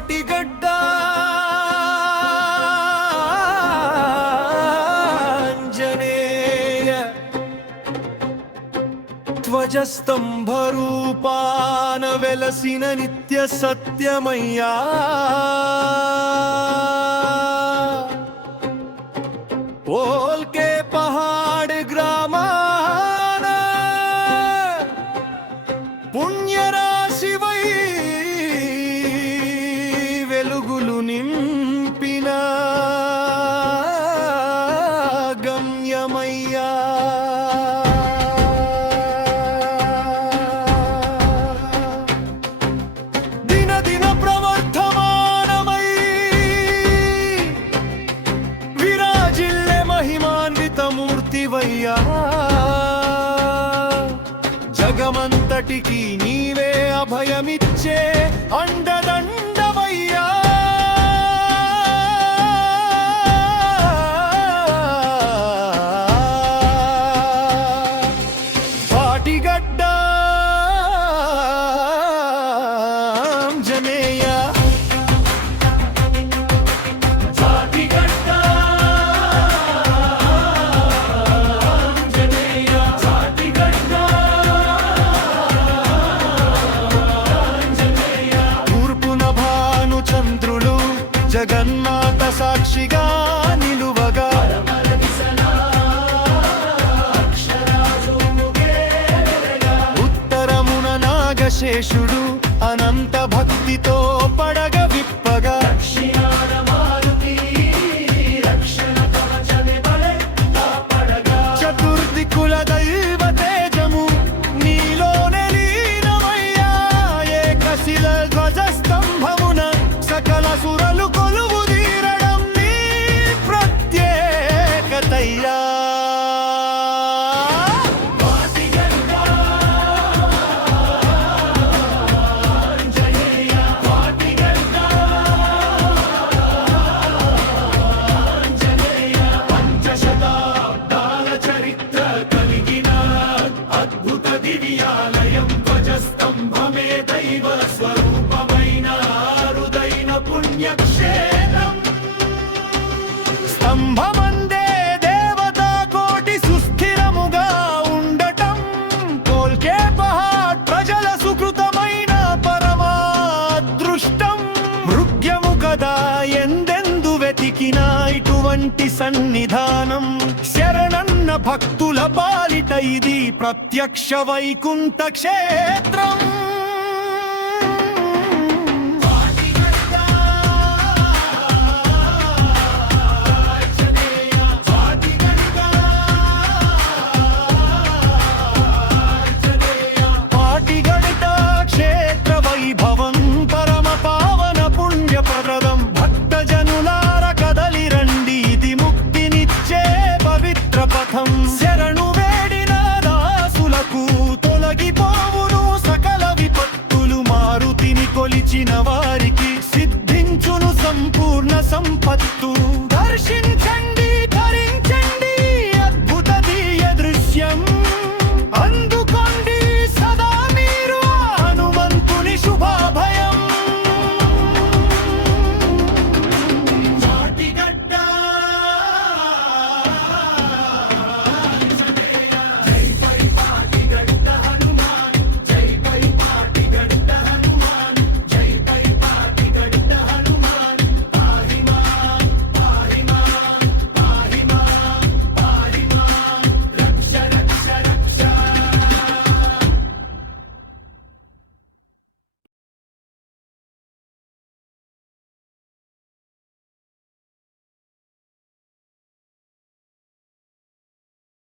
పాటిగడ్డ ఆంజనేయ ధ్వజస్తంభరూపాన వెలసిన నిత్య సత్యమయ్యా పోల్కే పహాడ్ గ్రామాన పుణ్యరాశివై వెలుగులు నింపిన గమ్యమయ్యా దినదిన ప్రవర్ధమానమై విరాజిల్లే మహిమాన్వితమూర్తివయ్యా జగమంతటికి నీవే అభయమిచ్చే అండదండవయ్యా పాటిగడ్డ ఆంజనేయ చంద్రులు జగన్మాత సాక్షిగా నిలువగా ఉత్తరమున నాగశేషుడు అనంత భక్తితో పడగ విప్పగా చతుర్దిక్కుల దైవ తేజము నీలోనే లీనమయ్యా ఏకశిల ధ్వజస్తంభమున సకల సురలు కొలువు తీరడం నీ ప్రత్యేకతయ్యా పంచశతాబ్దాల చరిత్ర కలిగిన అద్భుత దివ్యాలయం ధ్వజస్తంభమే దైవ స్వరూపమైన పుణ్యక్షేత్రం స్తంభమందే దేవతా కోటి సుస్థిరముగా ఉండటం కోల్కే పహాడ్ ప్రజల సుకృతమైన పరమాదృష్టం మృగ్యము కదా ఎందెందు వెతికినా ఇటువంటి సన్నిధానం శరణన్న భక్తుల పాలిట ఇది ప్రత్యక్ష వైకుంఠ క్షేత్రం